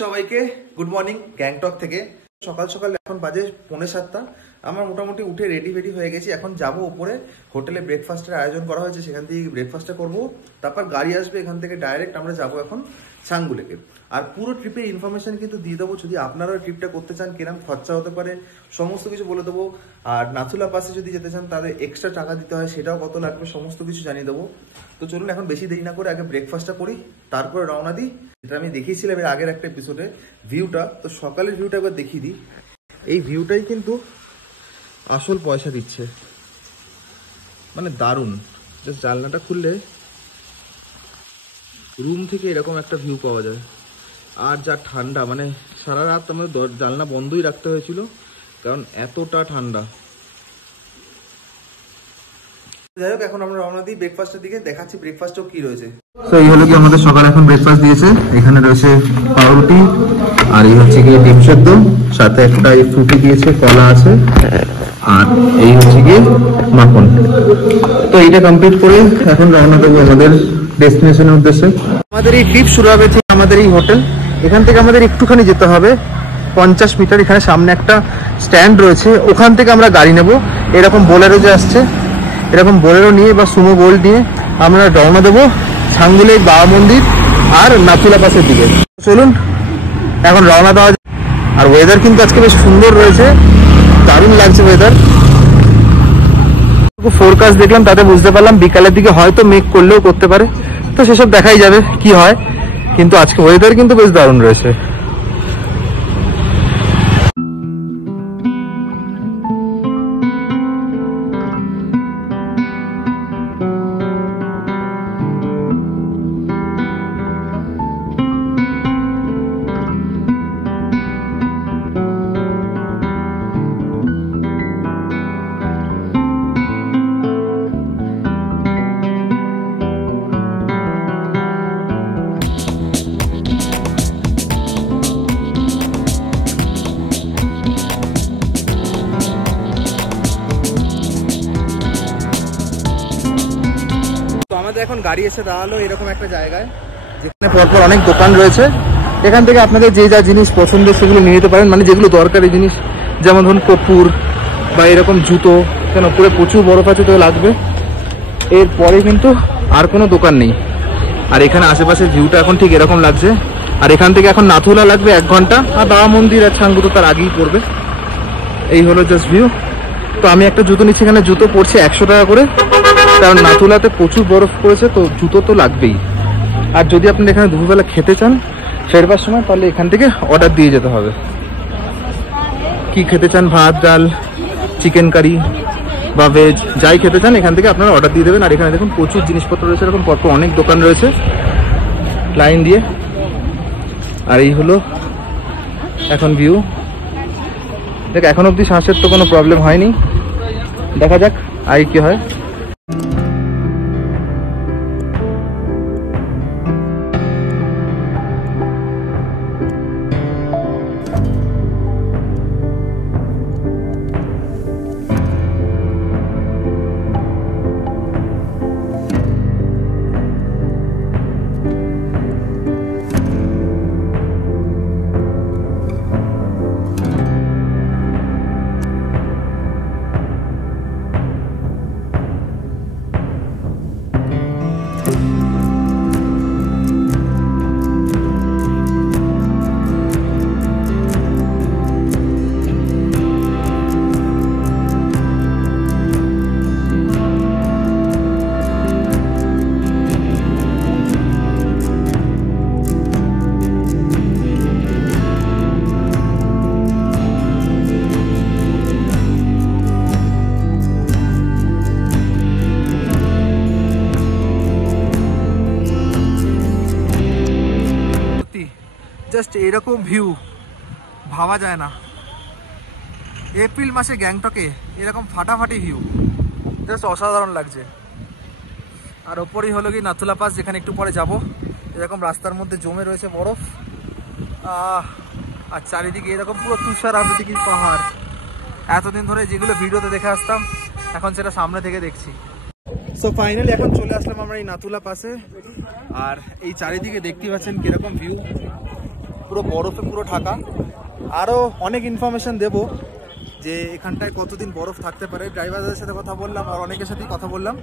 সবাইকে good morning Gangtok থেকে। সকাল সকাল এখন বাজে 6:45। আমার মোটামুটি উঠে রেডি হয়ে গেছি। এখন যাব উপরে, হোটেলে ব্রেকফাস্টের আয়োজন করা হয়েছে, সেখান থেকে ব্রেকফাস্টটা করব। তারপর গাড়ি আসবে, এখান থেকে ডাইরেক্ট আমরা যাব এখন সাঙ্গুলেকে। আর পুরো ট্রিপের ইনফরমেশন কিন্তু দিয়ে দেবো, যদি আপনারা ট্রিপটা করতে চান কিরকম খরচা হতে পারে সমস্ত কিছু বলে দেবো। আর নাথুলা পাসে যদি যেতে চান তাদের এক্সট্রা টাকা দিতে হয়, সেটাও কত লাগবে সমস্ত কিছু জানিয়ে দেবো। তো চলুন এখন বেশি দেরি না করে আগে ব্রেকফাস্টটা করি, তারপরে রওনা দিই। এটা আমি দেখিয়েছিলাম এর আগের একটা এপিসোডে ভিউটা, তো সকালের ভিউটা একবার দেখিয়ে দিই। এই ভিউটাই কিন্তু আসল পয়সা দিচ্ছে, মানে দারুণ। জাস্ট জানলাটা খুললে রুম থেকে এরকম একটা ভিউ পাওয়া যায়। আর যা ঠান্ডা, মানে সারা রাত আমাদের জানলা বন্ধই রাখতে হয়েছিল, কারণ এতটা ঠান্ডা। যাই হোক, এখন আমরা রওনা দিই ব্রেকফাস্টের দিকে, দেখাচ্ছি ব্রেকফাস্টও কি রয়েছে। তো এই হলো কি আমাদের সকাল এখন ব্রেকফাস্ট দিয়েছে। এখানে রয়েছে পাউরুটি, আর এই হচ্ছে গিয়ে ডিম সেদ্ধ, সাথে একটা ফ্রুটি দিয়েছে, কলা আছে, আর এই হচ্ছে গিয়ে মাখন। তো এইটা কমপ্লিট করে এখন রওনা দেবো আমাদের ডেস্টিনেশনের উদ্দেশ্যে। আমাদের এই ট্রিপ শুরু হবে ঠিক আমাদের এই হোটেল, এখান থেকে আমাদের একটুখানি যেতে হবে 50 মিটার। এখানে সামনে একটা স্ট্যান্ড রয়েছে, ওখান থেকে আমরা গাড়ি নেব। এরকম বোলেরো যে আসছে, এরকম বোলেরো নিয়ে বা সুমো গোল্ড নিয়ে আমরা রওনা দেবো সাঙ্গুলে বাবা মন্দির আর নাথুলা পাসের দিকে। চলুন এখন রওনা দেওয়া যায়। আর ওয়েদার কিন্তু আজকে বেশ সুন্দর রয়েছে, দারুণ লাগছে ওয়েদার। ফোরকাস্ট দেখলাম, তাতে বুঝতে পারলাম বিকালের দিকে হয়তো মেঘ করলেও করতে পারে, তো সেসব দেখাই যাবে কি হয়। কিন্তু আজকে ওয়েদার কিন্তু বেশ দারুণ রয়েছে। এখন গাড়ি এসে দাঁড়ালো এরকম একটা জায়গায়, যেখানে পরপর অনেক দোকান রয়েছে। এখান থেকে আপনাদের যে যা জিনিস পছন্দের সেগুলো নিয়ে নিতে পারেন, মানে যেগুলো দরকারি জিনিস, যেমন ধরুন কর্পূর বা এরকম জুতো, কেন পুরো প্রচুর বরফ আছে তো লাগবে। এরপরে কিন্তু আর কোনো দোকান নেই। আর এখানে আশেপাশের ভিউটা এখন ঠিক এরকম লাগছে। আর এখান থেকে এখন নাথুলা লাগবে 1 ঘন্টা, আর বাবা মন্দির আর সাঙ্গু তো তার আগেই পড়বে। এই হলো জাস্ট ভিউ। তো আমি একটা জুতো নিচ্ছি, এখানে জুতো পড়ছে 100 টাকা করে, কারণ নাথুলাতে প্রচুর বরফ পড়েছে, তো জুতো তো লাগবেই। আর যদি আপনি এখানে দুপুরবেলা খেতে চান ফেরবার সময়, তাহলে এখান থেকে অর্ডার দিয়ে যেতে হবে। কি খেতে চান, ভাত ডাল চিকেন কারি বা ভেজ, যাই খেতে চান এখান থেকে আপনারা অর্ডার দিয়ে দেবেন। আর এখানে দেখুন প্রচুর জিনিসপত্র রয়েছে, এরকম পরপর অনেক দোকান রয়েছে লাইন দিয়ে। আর এই হলো এখন ভিউ। দেখ এখন অবধি শ্বাসের তো কোনো প্রবলেম হয়নি, দেখা যাক আগে কি হয়। জাস্ট এরকম ভিউ ভাবা যায় না। এপ্রিল মাসে গ্যাংটকে এরকম ফাটাফাটি ভিউ জাস্ট অসাধারণ লাগছে। আর ওপরেই হলো কি নাথুলা পাস, যেখানে একটু পরে যাব। এরকম রাস্তার মধ্যে জমে রয়েছে বরফ, আর চারিদিকে এরকম পুরো তুষার আবৃত্তি পাহাড়। এতদিন ধরে যেগুলো ভিডিওতে দেখে আসতাম এখন সেটা সামনে থেকে দেখছি। সো ফাইনালি এখন চলে আসলাম আমরা এই নাথুলা পাসে। আর এই চারিদিকে দেখতে পাচ্ছেন কিরকম ভিউ, পুরো বরফে পুরো ঢাকা। আরও অনেক ইনফরমেশান দেব যে এখানটায় কতদিন বরফ থাকতে পারে। ড্রাইভারদের সাথে কথা বললাম আর অনেকের সাথেই কথা বললাম,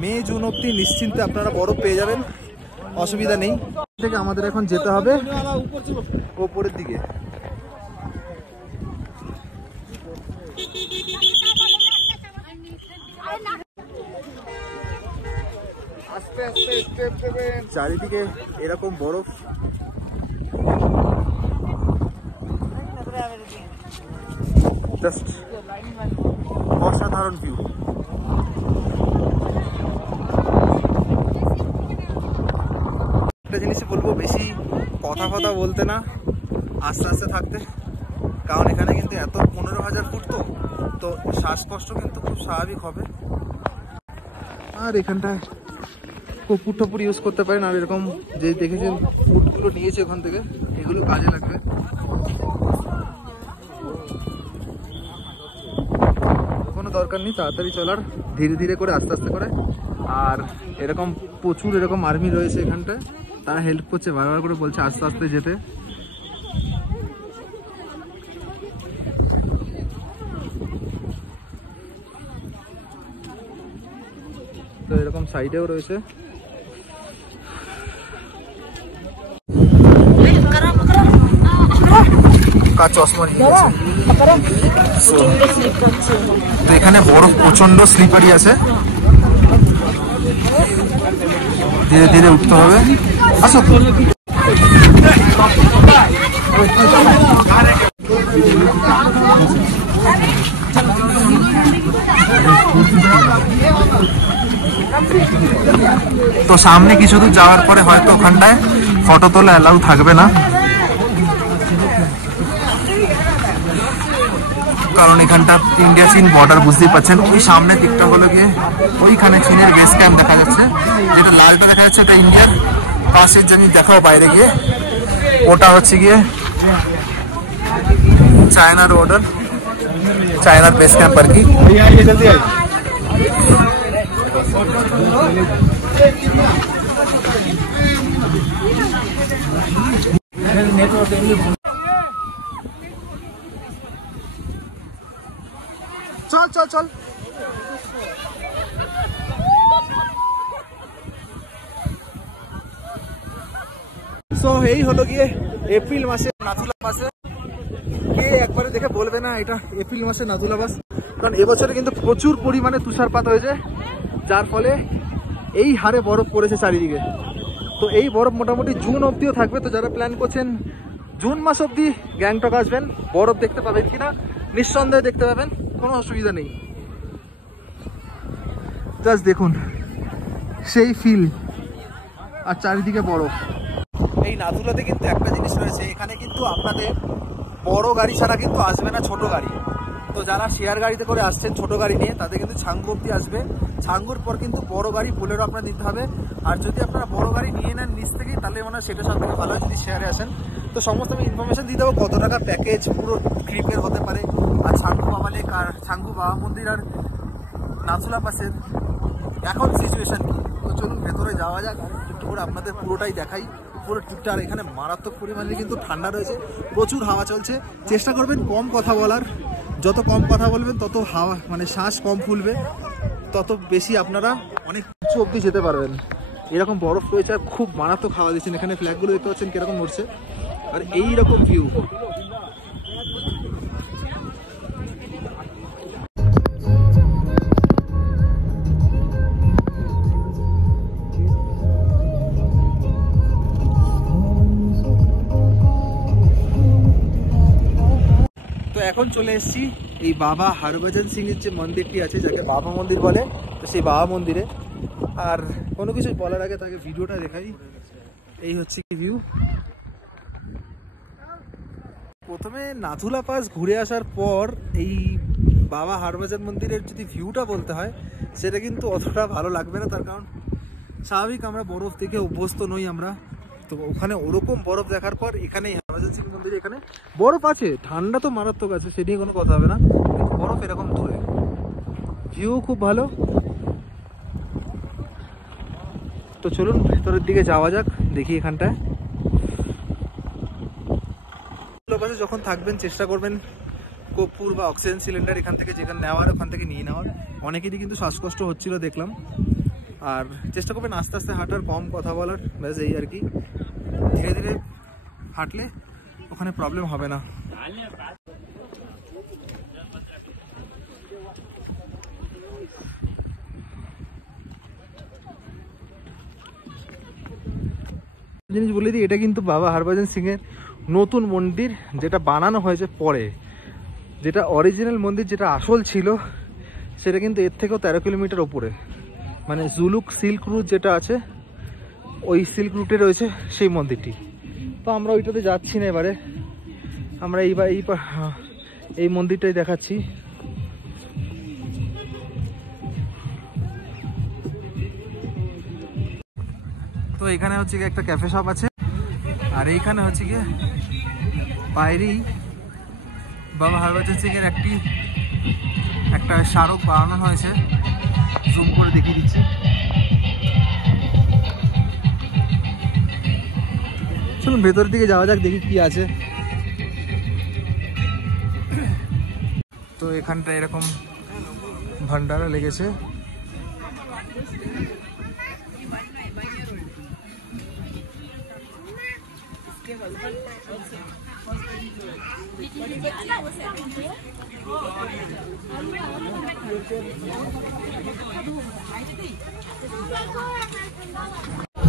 মে জুন অবধি নিশ্চিন্তে আপনারা বরফ পেয়ে যাবেন, অসুবিধা নেই। থেকে আমাদের এখন যেতে হবে ওপরের দিকে। আস্তে আস্তে স্টেপ দেবেন। চারিদিকে এরকম বরফ, জাস্ট অসাধারণ ভিউ। একটা জিনিসই বলবো, বেশি কথা বলতে না, আস্তে আস্তে থাকতে, কারণ এখানে কিন্তু এত 15,000 ফুট তো শ্বাসকষ্ট কিন্তু খুব স্বাভাবিক হবে। আর এখানটায় কপুর টপুর ইউজ করতে পারেন। আর এরকম যে দেখেছেন ফুটগুলো নিয়েছে ওখান থেকে, এগুলো কাজে লাগবে। কোনো দরকার নেই তাড়াতাড়ি চলার, ধীরে ধীরে করে আস্তে আস্তে করে। আর এরকম প্রচুর এরকম আর্মি রয়েছে এখানটায়, তারা হেল্প করছে, বারবার করে বলছে আস্তে আস্তে যেতে। তো এরকম সাইডেও রয়েছে। চশমা নিয়ে গেছে। তো এখানে বরফ প্রচন্ড স্লিপারি আছে, ধীরে ধীরে উঠতে হবে। আসো। তো সামনে কিছু দূর যাওয়ার পরে হয়তো ওখানটায় ফটো তোলা অ্যালাউ থাকবে না, কারণ এখানটা ইন্ডিয়া চীন বর্ডার, বুঝতেই পারছেন। ওই সামনের দিকটা হলো গিয়ে ওইখানে চীনের বেস ক্যাম্প দেখা যাচ্ছে, যেটা লালটা দেখা যাচ্ছে ওটা ইন্ডিয়ার। পাশের জমি দেখাও বাইরে গিয়ে, ওটা হচ্ছে গিয়ে চায়নার বর্ডার, চায়নার বেস ক্যাম্প আর কি। চল চল চল। সো এই হলো গিয়ে এপ্রিল মাসে নাথুলা পাসে। কে একবারে দেখে বলবে না এটা এপ্রিল মাসে নাথুলা পাস, কারণ এবছরে কিন্তু প্রচুর পরিমাণে তুষারপাত হয়েছে, যার ফলে এই হারে বরফ পড়েছে চারিদিকে। তো এই বরফ মোটামুটি জুন অবধিও থাকবে। তো যারা প্ল্যান করছেন জুন মাস অবধি গ্যাংটক আসবেন, বরফ দেখতে পাবেন কিনা, নিঃসন্দেহে দেখতে পাবেন, কোনো অসুবিধা নেই। জাস্ট দেখুন সেই ফিল, আর চারিদিকে বরফ। এই নাথুলাতে কিন্তু একটা জিনিস রয়েছে, এখানে কিন্তু আপনাদের বড় গাড়ি ছাড়া কিন্তু আসবে না ছোট গাড়ি। তো যারা শেয়ার গাড়িতে করে আসছেন ছোট গাড়ি নিয়ে, তাদের কিন্তু ছাঙ্গু অব্দি আসবে। ছাঙ্গুর পর কিন্তু বড় গাড়ি বোলেরো আপনার নিতে হবে। আর যদি আপনারা বড় গাড়ি নিয়ে নেন নিচ থেকেই, তাহলে মানে সেটা সব থেকে ভালো হয় যদি শেয়ারে আসেন। তো সমস্ত আমি ইনফরমেশন দিয়ে দেবো, কত টাকা প্যাকেজ পুরো ট্রিপের হতে পারে, আর ছাঙ্গু বাবা লেক আর ছাঙ্গু বাবা মন্দির আর নাথুলা পাসের এখন সিচুয়েশন কি। তো চলুন ভেতরে যাওয়া যাক, একটু করে আপনাদের পুরোটাই দেখাই, পুরো ট্রিপটা। আর এখানে মারাত্মক পরিমাণে কিন্তু ঠান্ডা রয়েছে, প্রচুর হাওয়া চলছে। চেষ্টা করবেন কম কথা বলার, যত কম কথা বলবেন তত হাওয়া মানে শ্বাস কম ফুলবে, তত বেশি আপনারা অনেক কিছু অবধি যেতে পারবেন। এরকম বরফ রয়েছে আর খুব মারাত্মক হাওয়া দিচ্ছেন। এখানে ফ্ল্যাগগুলো দেখতে পাচ্ছেন কিরকম উঠছে, আর এইরকম ভিউ। এখন চলে এসেছি এই বাবা হরভজন সিং এর যে মন্দিরটি আছে, যাকে বাবা মন্দির বলে, তো সেই বাবা মন্দিরে। আর কোনো কিছু বলার আগে তাকে ভিডিওটা দেখাই। এই হচ্ছে কি ভিউ। প্রথমে নাথুলা পাস ঘুরে আসার পর এই বাবা হরভজন মন্দিরের যদি ভিউটা বলতে হয়, সেটা কিন্তু অতটা ভালো লাগবে না। তার কারণ স্বাভাবিক আমরা বরফ থেকে অভ্যস্ত নই আমরা, তো ওখানে ওরকম বরফ দেখার পর এখানে হরভজন সিং মন্দিরে এখানে বরফ আছে, ঠান্ডা তো মারাত্মক আছে, সে নিয়ে কোনো কথা হবে না, কিন্তু বরফ এরকম দূরে। ভিউ খুব ভালো। তো চলুন ভেতরের দিকে যাওয়া যাক, দেখি এখানটায়। আশেপাশে যখন থাকবেন চেষ্টা করবেন কর্পূর বা অক্সিজেন সিলিন্ডার এখান থেকে যেখানে নেওয়ার ওখান থেকে নিয়ে নেওয়ার। অনেকেরই কিন্তু শ্বাসকষ্ট হচ্ছিল দেখলাম। আর চেষ্টা করবেন আস্তে আস্তে হাঁটার, কম কথা বলার, ব্যাস এই আর কি। ধীরে ধীরে হাঁটলে ওখানে প্রবলেম হবে না। জিনিস বলে দিই, এটা কিন্তু বাবা হরভজন সিং এর নতুন মন্দির, যেটা বানানো হয়েছে পরে। যেটা অরিজিনাল মন্দির, যেটা আসল ছিল, সেটা কিন্তু এর থেকেও 13 কিলোমিটার ওপরে। মানে জুলুক সিল্ক রুট যেটা আছে, ওই সিল্ক রুটে রয়েছে সেই মন্দিরটি। তো আমরা ওইটাতে যাচ্ছি না, এবারে আমরা এই মন্দিরটাই দেখাচ্ছি। তো এখানে হচ্ছে কি একটা ক্যাফে শপ আছে, আর এইখানে হচ্ছে কি বাইরেই বাবা হরভজন সিং এর একটা স্মারক বানানো হয়েছে। জুম করে দেখিয়ে দিচ্ছি। চলুন ভেতরের দিকে যাওয়া যাক, দেখি কি আছে। তো এখানটা এরকম ভান্ডারা লেগেছে।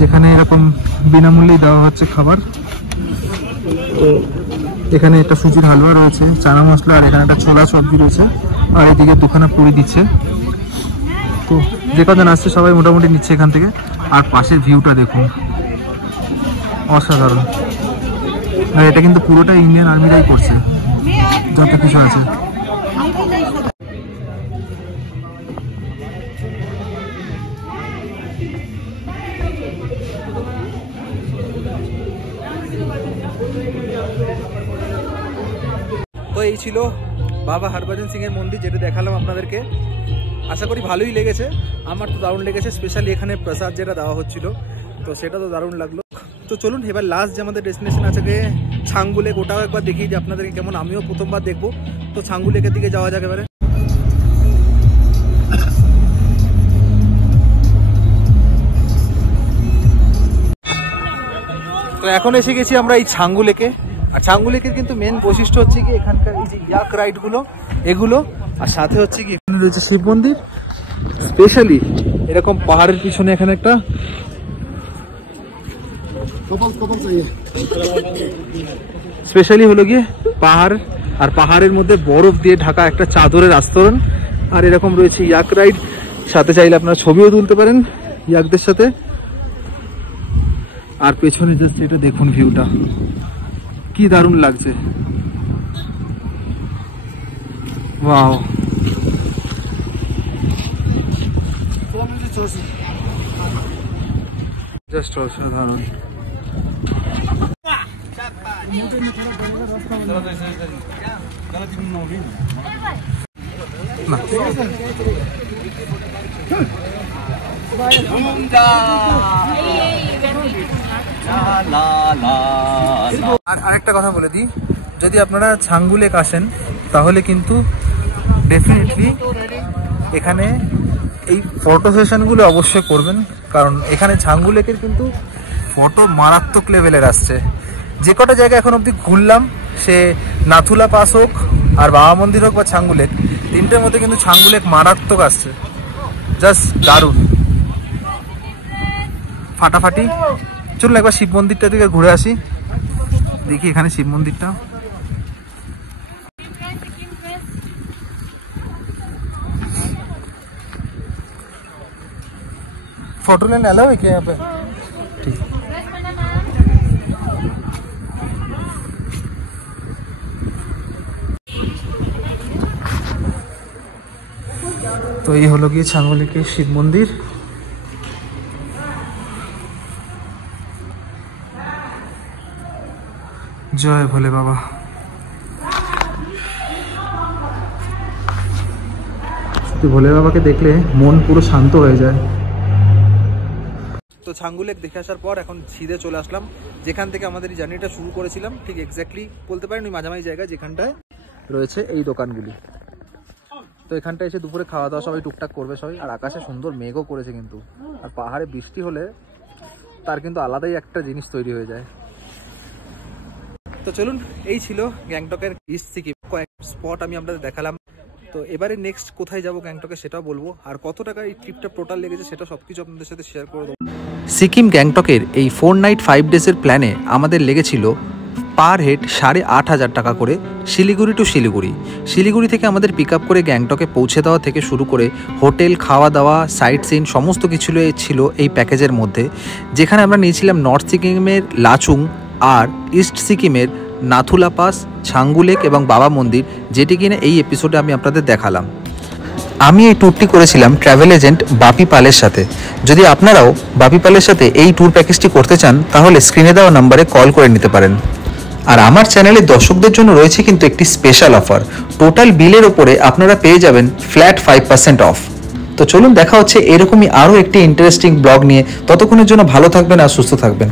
যেখানে এরকম বিনামূল্যে দেওয়া হচ্ছে খাবার। তো এখানে একটা সুজির হালুয়া রয়েছে, চানা মশলা, আর এখানে একটা ছোলা সবজি রয়েছে, আর এদিকে দুখানা পুরি দিচ্ছে। তো যে কজন আসছে সবাই মোটামুটি নিচ্ছে এখান থেকে। আর পাশের ভিউটা দেখুন, অসাধারণ। আর এটা কিন্তু পুরোটা ইন্ডিয়ান আর্মিরাই করছে, যত কিছু আছে। তো এই ছিল বাবা হরভজন সিং এর মন্দির, যেটা দেখালাম আপনাদেরকে। আশা করি ভালোই লেগেছে। আমার তো দারুণ লেগেছে, স্পেশালি এখানে প্রসাদ যেটা দেওয়া হচ্ছিল, তো সেটা তো দারুণ লাগলো। তো চলুন এবার লাস্ট যে আমাদের ডেস্টিনেশন আছে ছাঙ্গু লেক, ওটাও একবার দেখিয়ে দিই আপনাদেরকে কেমন। আমিও প্রথমবার দেখবো। তো ছাঙ্গু লেকের দিকে যাওয়া যাক এবারে। তো এখন এসে গেছি আমরা এই ছাঙ্গু লেকে। আর ছাঙ্গু লেকের কিন্তু মেন বৈশিষ্ট্য হচ্ছে কি এখানকার এই যে ইয়াক রাইড গুলো, এগুলো। আর সাথে হচ্ছে কি এখানে রয়েছে শিব মন্দির। স্পেশালি এরকম পাহাড়ের পিছনে এখানে একটা স্পেশালি হলো গিয়ে পাহাড়, আর পাহাড়ের মধ্যে বরফ দিয়ে ঢাকা একটা চাদরের আস্তরণ। আর এরকম রয়েছে ইয়াক রাইড, সাথে চাইলে আপনারা ছবিও তুলতে পারেন ইয়াকদের সাথে। আর পেছনে জাস্ট এটা দেখুন, ভিউটা কি দারুণ লাগছে। ওয়াও, জাস্ট অসাধারণ। আরেকটা কথা বলে দিই, যদি আপনারা ছাঙ্গু লেক আসেন তাহলে কিন্তু ডেফিনেটলি এখানে এই ফটো সেশনগুলো অবশ্যই করবেন, কারণ এখানে ছাঙ্গু লেকের কিন্তু ফটো মারাত্মক লেভেলের আসছে। যে কটা জায়গা এখন অবধি ঘুরলাম, সে নাথুলা পাস হোক, আর বাবা মন্দির হোক, বা ছাঙ্গু লেক, তিনটের মধ্যে কিন্তু ছাঙ্গু লেক মারাত্মক আসছে। জাস্ট দারুণ, ফাটাফাটি। চলুন একবার শিব মন্দিরটা দিকে ঘুরে আসি, দেখি এখানে শিব মন্দিরটা। फोटो लेने अलाउ है क्या यहाँ पे? ठीक। तो ये हलो गए ছাঙ্গু লেকের শিব মন্দির। জয় ভোলে বাবা। ভোলে বাবাকে দেখলে মন পুরো শান্ত হয়ে যায়। তো তো ছাঙ্গু লেক দেখে আসার পর এখন সিধে চলে আসলাম যেখান থেকে আমাদের এই জার্নিটা শুরু করেছিলাম, ঠিক এক্স্যাক্টলি বলতে পারেন ওই মাঝামাঝি জায়গায় যেখানটায় রয়েছে এই দোকানগুলি। তো এখানটায় এসে দুপুরে খাওয়া দাওয়া সবাই টুকটাক করবে সবাই। আর আকাশে সুন্দর মেঘও করেছে কিন্তু, আর পাহাড়ে বৃষ্টি হলে তার কিন্তু আলাদাই একটা জিনিস তৈরি হয়ে যায়। তো চলুন, এই ছিল গ্যাংটকের ইস্ট সিকিম কয়েক স্পট আমি আপনাদের দেখালাম। তো এবারে নেক্সট কোথায় যাব গ্যাংটকে সেটাও বলবো, আর কত টাকা এই ট্রিপটা টোটাল লেগেছে সেটা সবকিছু আপনাদের সাথে শেয়ার করে দেবো। সিকিম গ্যাংটকের এই 4 নাইট 5 ডেজের প্ল্যানে আমাদের লেগেছিল পার হেড 8,500 টাকা করে, শিলিগুড়ি টু শিলিগুড়ি। শিলিগুড়ি থেকে আমাদের পিক আপ করে গ্যাংটকে পৌঁছে দেওয়া থেকে শুরু করে হোটেল, খাওয়া দাওয়া, সাইট সিন সমস্ত কিছু ছিল এই প্যাকেজের মধ্যে, যেখানে আমরা নিয়েছিলাম নর্থ সিকিমের লাচুং আর ইস্ট সিকিমের নাথুলা পাস, ছাঙ্গু লেক এবং বাবা মন্দির, যেটি কিনা এই এপিসোডে আমি আপনাদের দেখালাম। আমি এই ট্যুরটি করেছিলাম ট্রাভেল এজেন্ট বাপি পালের সাথে। যদি আপনারাও বাপি পালের সাথে এই ট্যুর প্যাকেজটি করতে চান তাহলে স্ক্রিনে দেওয়া নাম্বারে কল করে নিতে পারেন। আর আমার চ্যানেলের দর্শকদের জন্য রয়েছে কিন্তু একটি স্পেশাল অফার, টোটাল বিলের ওপরে আপনারা পেয়ে যাবেন ফ্ল্যাট 5% অফ। তো চলুন দেখা হচ্ছে এরকমই আরও একটি ইন্টারেস্টিং ব্লগ নিয়ে, ততক্ষণের জন্য ভালো থাকবেন আর সুস্থ থাকবেন।